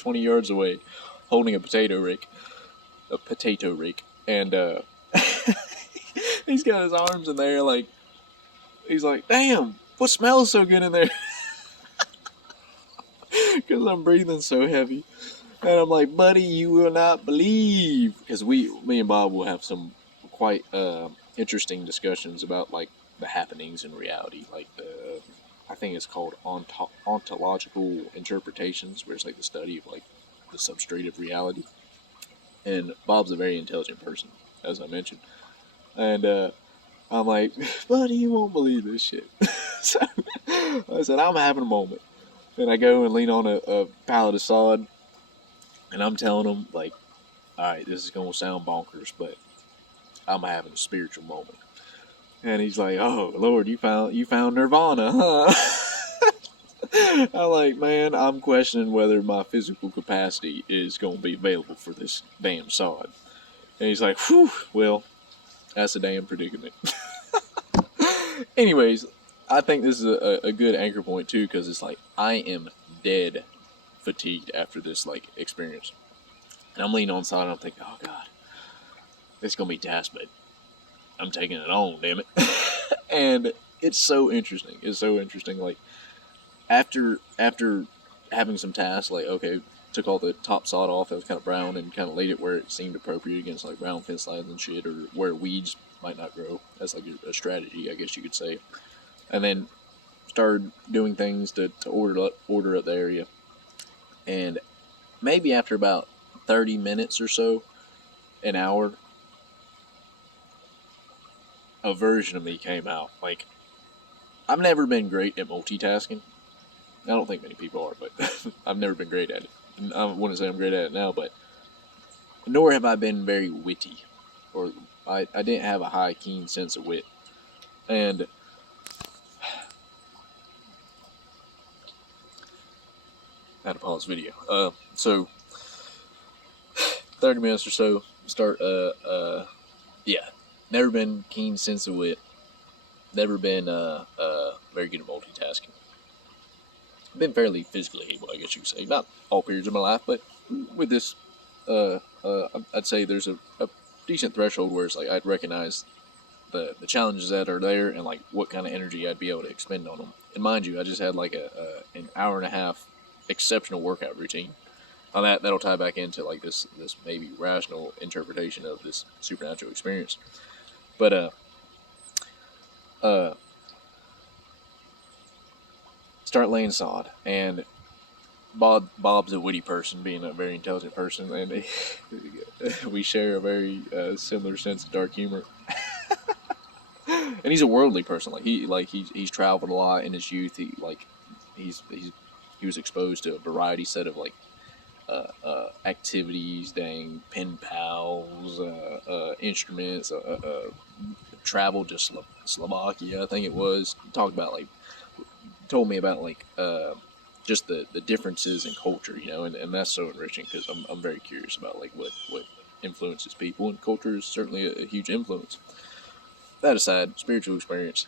20 yards away, holding a potato rake, and he's got his arms in there, like he's like, "Damn, what smells so good in there?" Because I'm breathing so heavy, and I'm like, "Buddy, you will not believe," because me and Bob will have some quite interesting discussions about like the happenings in reality, like I think it's called ontological interpretations, where it's like the study of like the substrate of reality. And Bob's a very intelligent person, as I mentioned, and I'm like, buddy, you won't believe this shit. So I said, I'm having a moment, and I go and lean on a pallet of sod, and I'm telling him like, all right, this is gonna sound bonkers, but I'm having a spiritual moment. And he's like, "Oh Lord, you found Nirvana, huh?" I'm like, "Man, I'm questioning whether my physical capacity is going to be available for this damn sod." And he's like, "Whew, well, that's a damn predicament." Anyways, I think this is a good anchor point too, because it's like I am dead fatigued after this like experience, and I'm leaning on the side and I'm thinking, "Oh God, it's gonna be task, but I'm taking it on, damn it." And it's so interesting. It's so interesting. Like after having some tasks, like okay, took all the top sod off that was kind of brown and kind of laid it where it seemed appropriate against like brown fence lines and shit, or where weeds might not grow. That's like a strategy, I guess you could say. And then started doing things to order up the area. And maybe after about 30 minutes or so, an hour, a version of me came out. Like I've never been great at multitasking. I don't think many people are, but I've never been great at it. I wouldn't say I'm great at it now, but nor have I been very witty, or I didn't have a high, keen sense of wit. And I had to pause video. So 30 minutes or so, start. Yeah, never been keen sense of wit. Never been very good at multitasking. Been fairly physically able, I guess you could say. Not all periods of my life, but with this, I'd say there's a decent threshold where it's like I'd recognize the challenges that are there and like what kind of energy I'd be able to expend on them. And mind you, I just had like an hour and a half exceptional workout routine. On that'll tie back into like this maybe rational interpretation of this supernatural experience. But uh, start laying sod, and Bob's a witty person, being a very intelligent person, and we share a very similar sense of dark humor. And he's a worldly person. He's traveled a lot in his youth. He was exposed to a variety set of like activities, dang pen pals, instruments, traveled to Slovakia, I think it was. Told me about like just the differences in culture, and that's so enriching because I'm very curious about like what influences people, and culture is certainly a huge influence. That aside, spiritual experience,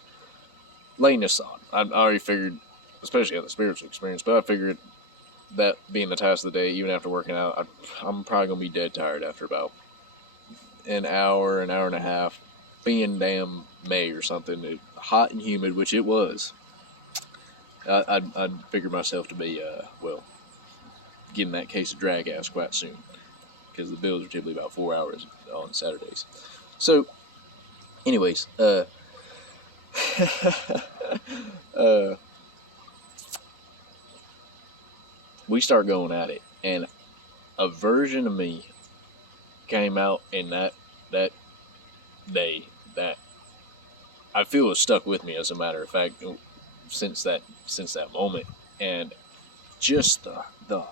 laying this on, I already figured, especially at the spiritual experience, but I figured that being the task of the day, even after working out, I'm probably gonna be dead tired after about an hour and a half, being damn May or something, hot and humid, which it was. I'd figure myself to be getting that case of drag ass quite soon, because the bills are typically about 4 hours on Saturdays. So, anyways, we start going at it, and a version of me came out in that day that I feel has stuck with me, as a matter of fact, since that moment. And just the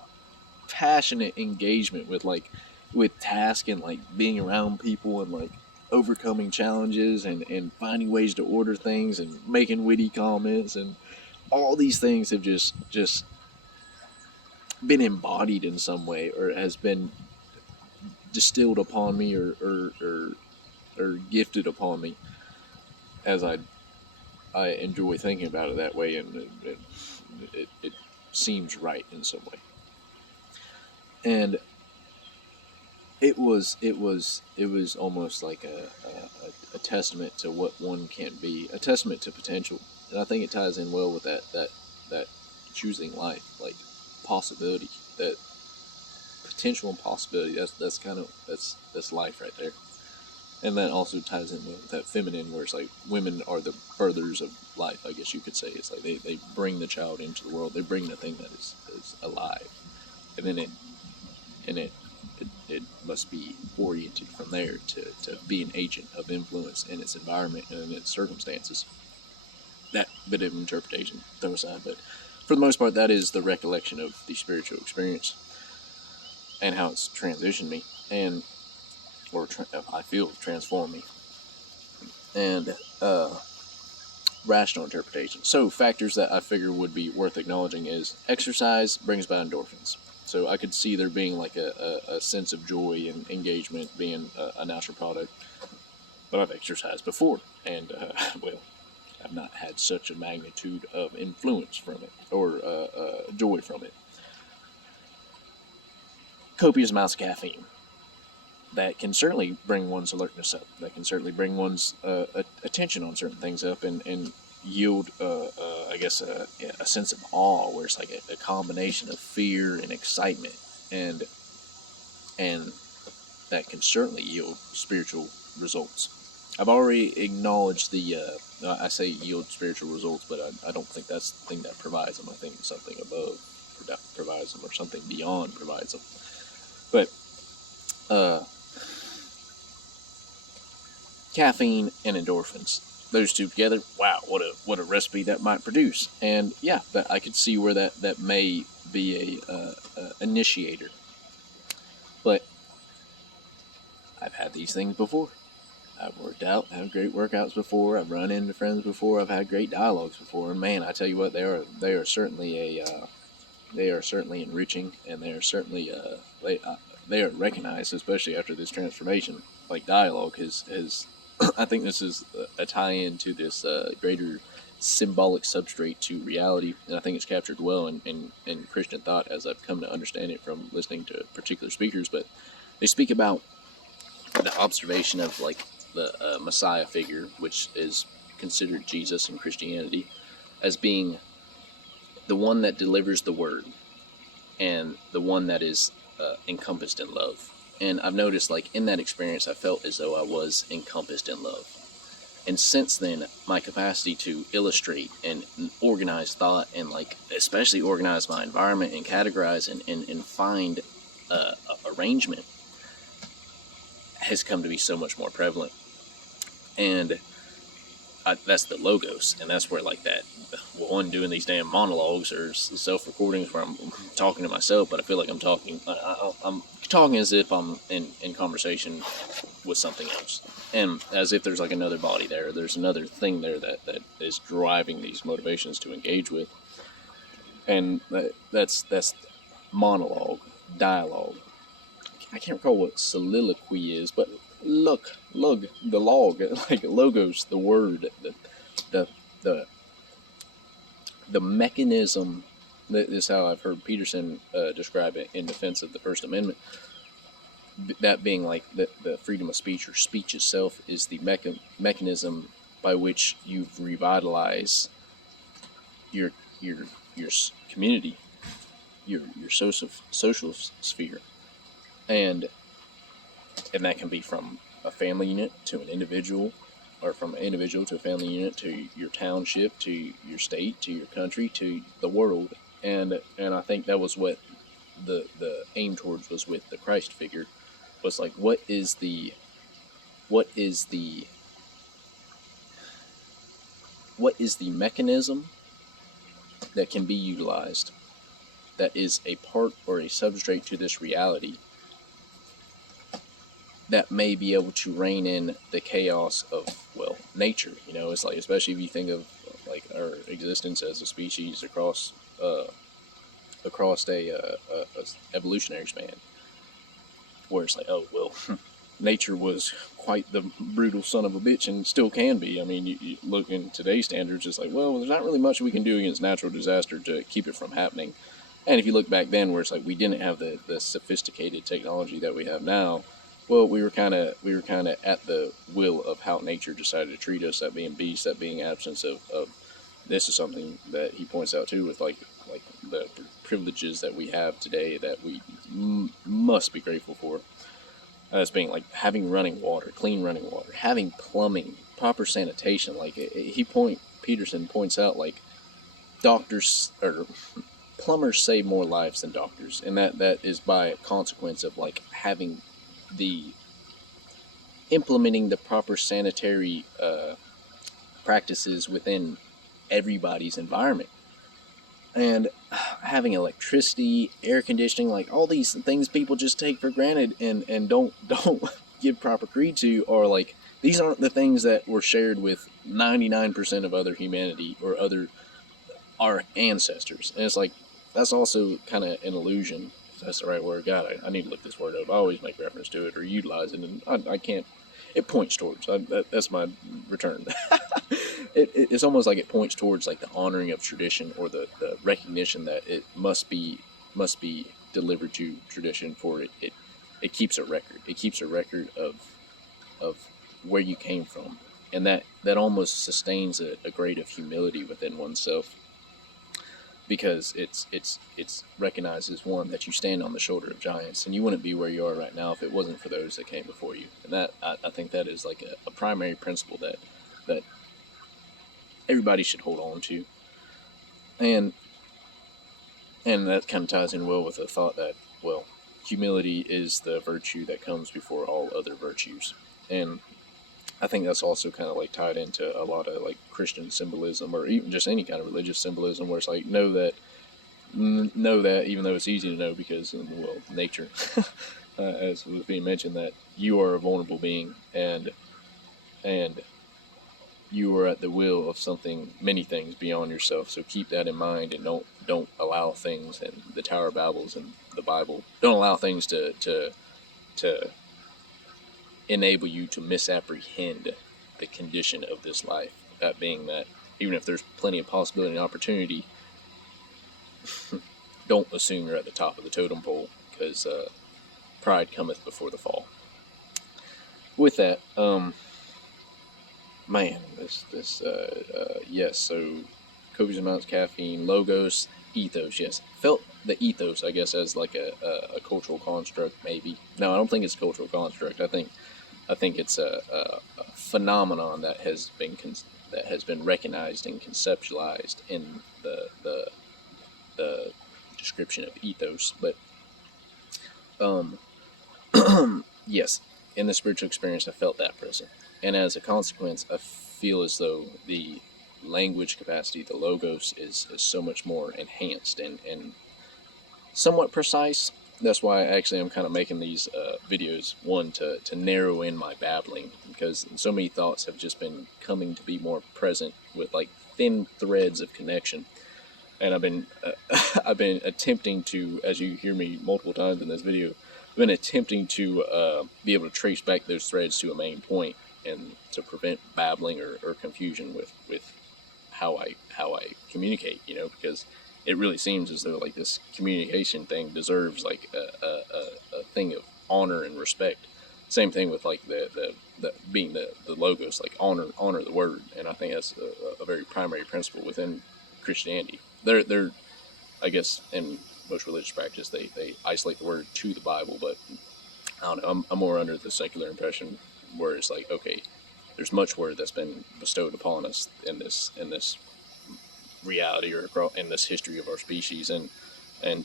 passionate engagement with task, and like being around people, and like overcoming challenges, and finding ways to order things, and making witty comments, and all these things have just been embodied in some way, or has been distilled upon me, or gifted upon me, as I enjoy thinking about it that way, and it seems right in some way. And it was almost like a testament to what one can be, a testament to potential. And I think it ties in well with that choosing life, like possibility, that potential and possibility. That's kind of that's life right there. And that also ties in with that feminine, where it's like women are the birthers of life, I guess you could say. It's like they bring the child into the world, they bring the thing that is alive, and then it must be oriented from there to be an agent of influence in its environment and in its circumstances. That bit of interpretation throw aside, but for the most part, that is the recollection of the spiritual experience and how it's transitioned me, and I feel transformed me, and rational interpretation. So factors that I figure would be worth acknowledging is exercise brings about endorphins. So I could see there being like a sense of joy and engagement being a natural product. But I've exercised before, and well, I've not had such a magnitude of influence from it or joy from it. Copious amounts of caffeine. That can certainly bring one's alertness up. That can certainly bring one's attention on certain things up, and yield, I guess, a sense of awe, where it's like a combination of fear and excitement, and that can certainly yield spiritual results. I've already acknowledged I say yield spiritual results, but I don't think that's the thing that provides them. I think something above provides them, or something beyond provides them. But caffeine and endorphins, those two together, wow, what a recipe that might produce. And yeah, but I could see where that may be a initiator. But I've had these things before. I've worked out, had great workouts before. I've run into friends before. I've had great dialogues before. And man, I tell you what, they are certainly they are certainly enriching, and they are certainly they are recognized, especially after this transformation. Like dialogue is I think this is a tie-in to this greater symbolic substrate to reality, and I think it's captured well in Christian thought, as I've come to understand it from listening to particular speakers. But they speak about the observation of like the Messiah figure, which is considered Jesus in Christianity, as being the one that delivers the word, and the one that is encompassed in love. And I've noticed, like, in that experience, I felt as though I was encompassed in love. And since then, my capacity to illustrate and organize thought, and, like, especially organize my environment and categorize and find arrangement, has come to be so much more prevalent. And that's the logos, and that's where, like, that one doing these damn monologues or self-recordings where I'm talking to myself, but I feel like I'm talking as if I'm in conversation with something else, and as if there's like another body there, there's another thing there that is driving these motivations to engage with. And that's monologue, dialogue. I can't recall what soliloquy is, but the log, like logos, the word, the mechanism. This is how I've heard Peterson describe it in defense of the First Amendment. That being like the freedom of speech, or speech itself, is the mechanism by which you revitalize your community, your social sphere, and that can be from a family unit to an individual, or from an individual to a family unit, to your township, to your state, to your country, to the world. And I think that was what the aim towards was with the Christ figure, was like, what is the mechanism that can be utilized, that is a part or a substrate to this reality, that may be able to rein in the chaos of, well, nature. You know, it's like, especially if you think of like our existence as a species across a evolutionary span, where it's like, oh well, nature was quite the brutal son of a bitch, and still can be. I mean, you look in today's standards, it's like, well, there's not really much we can do against natural disaster to keep it from happening. And if you look back then, where it's like we didn't have the sophisticated technology that we have now, well, we were kind of at the will of how nature decided to treat us. That being beasts, that being absence of this is something that he points out too, with like the privileges that we have today that we must be grateful for. As being like having running water, clean running water, having plumbing, proper sanitation. Like Peterson points out, like doctors or plumbers save more lives than doctors, and that is by a consequence of like having the implementing the proper sanitary practices within everybody's environment, and having electricity, air conditioning, like all these things people just take for granted and don't give proper creed to, or like these aren't the things that were shared with 99% of other humanity or other our ancestors. And it's like that's also kind of an illusion, if that's the right word. God, I need to look this word up. I always make reference to it or utilize it, and I can't. It points towards. That's my return. It's almost like it points towards like the honoring of tradition, or the recognition that it must be delivered to tradition, for it keeps a record. It keeps a record of where you came from, and that almost sustains a grade of humility within oneself, because it's recognized as one that you stand on the shoulder of giants, and you wouldn't be where you are right now if it wasn't for those that came before you. And that I think that is like a primary principle that everybody should hold on to, and that kind of ties in well with the thought that, well, humility is the virtue that comes before all other virtues. And I think that's also kind of like tied into a lot of like Christian symbolism, or even just any kind of religious symbolism, where it's like know that even though it's easy to know because, well, nature, as was being mentioned, that you are a vulnerable being, and you are at the will of many things beyond yourself. So keep that in mind, and don't allow things, and the Tower of Babels and the Bible, don't allow things to enable you to misapprehend the condition of this life. That being that even if there's plenty of possibility and opportunity, don't assume you're at the top of the totem pole, because pride cometh before the fall. With that, man, yes, so copious amounts of caffeine, logos, ethos, yes. Felt the ethos, I guess, as like a cultural construct, maybe. No, I don't think it's a cultural construct. I think it's a phenomenon that has been recognized and conceptualized in the description of ethos. But yes, in the spiritual experience, I felt that present, and as a consequence, I feel as though the language capacity, the logos, is so much more enhanced and somewhat precise. That's why actually I'm kind of making these videos, one, to narrow in my babbling, because so many thoughts have just been coming to be more present with like thin threads of connection. And I've been attempting to, as you hear me multiple times in this video, I've been attempting to be able to trace back those threads to a main point, and to prevent babbling or confusion with how I communicate, because it really seems as though like this communication thing deserves like a thing of honor and respect. Same thing with like the being the logos, like honor the word, and I think that's a very primary principle within Christianity. They're I guess in most religious practice they isolate the word to the Bible, but I don't know. I'm more under the secular impression where it's like, okay, there's much word that's been bestowed upon us in this reality, or in this history of our species, and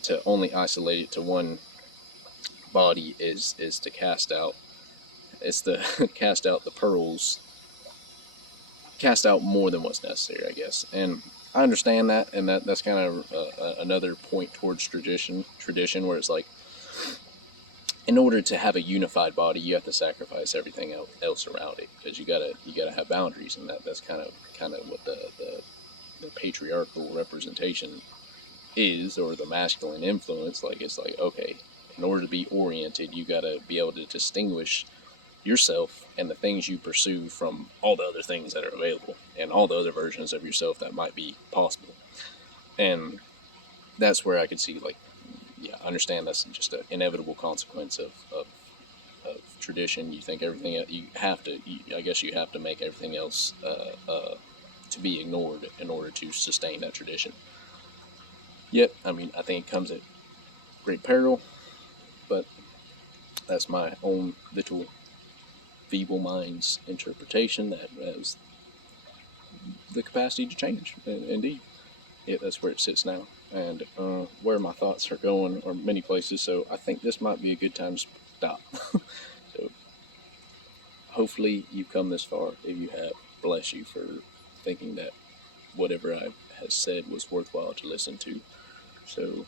to only isolate it to one body is to cast out cast out the pearls, cast out more than what's necessary, I guess. And I understand that, and that's kind of another point towards tradition, where it's like, in order to have a unified body, you have to sacrifice everything else around it, because you gotta have boundaries, and that's kind of what the patriarchal representation is, or the masculine influence. Like, it's like, okay, in order to be oriented, you gotta be able to distinguish yourself and the things you pursue from all the other things that are available, and all the other versions of yourself that might be possible. And that's where I could see, like, yeah, I understand that's just an inevitable consequence of tradition. You think everything, you have to, I guess you have to make everything else to be ignored in order to sustain that tradition. Yet, I mean, I think it comes at great peril, but that's my own little feeble mind's interpretation that has the capacity to change. Indeed, yeah, that's where it sits now, and where my thoughts are going are many places. So I think this might be a good time to stop. So hopefully you've come this far. If you have, bless you for thinking that whatever I has said was worthwhile to listen to. So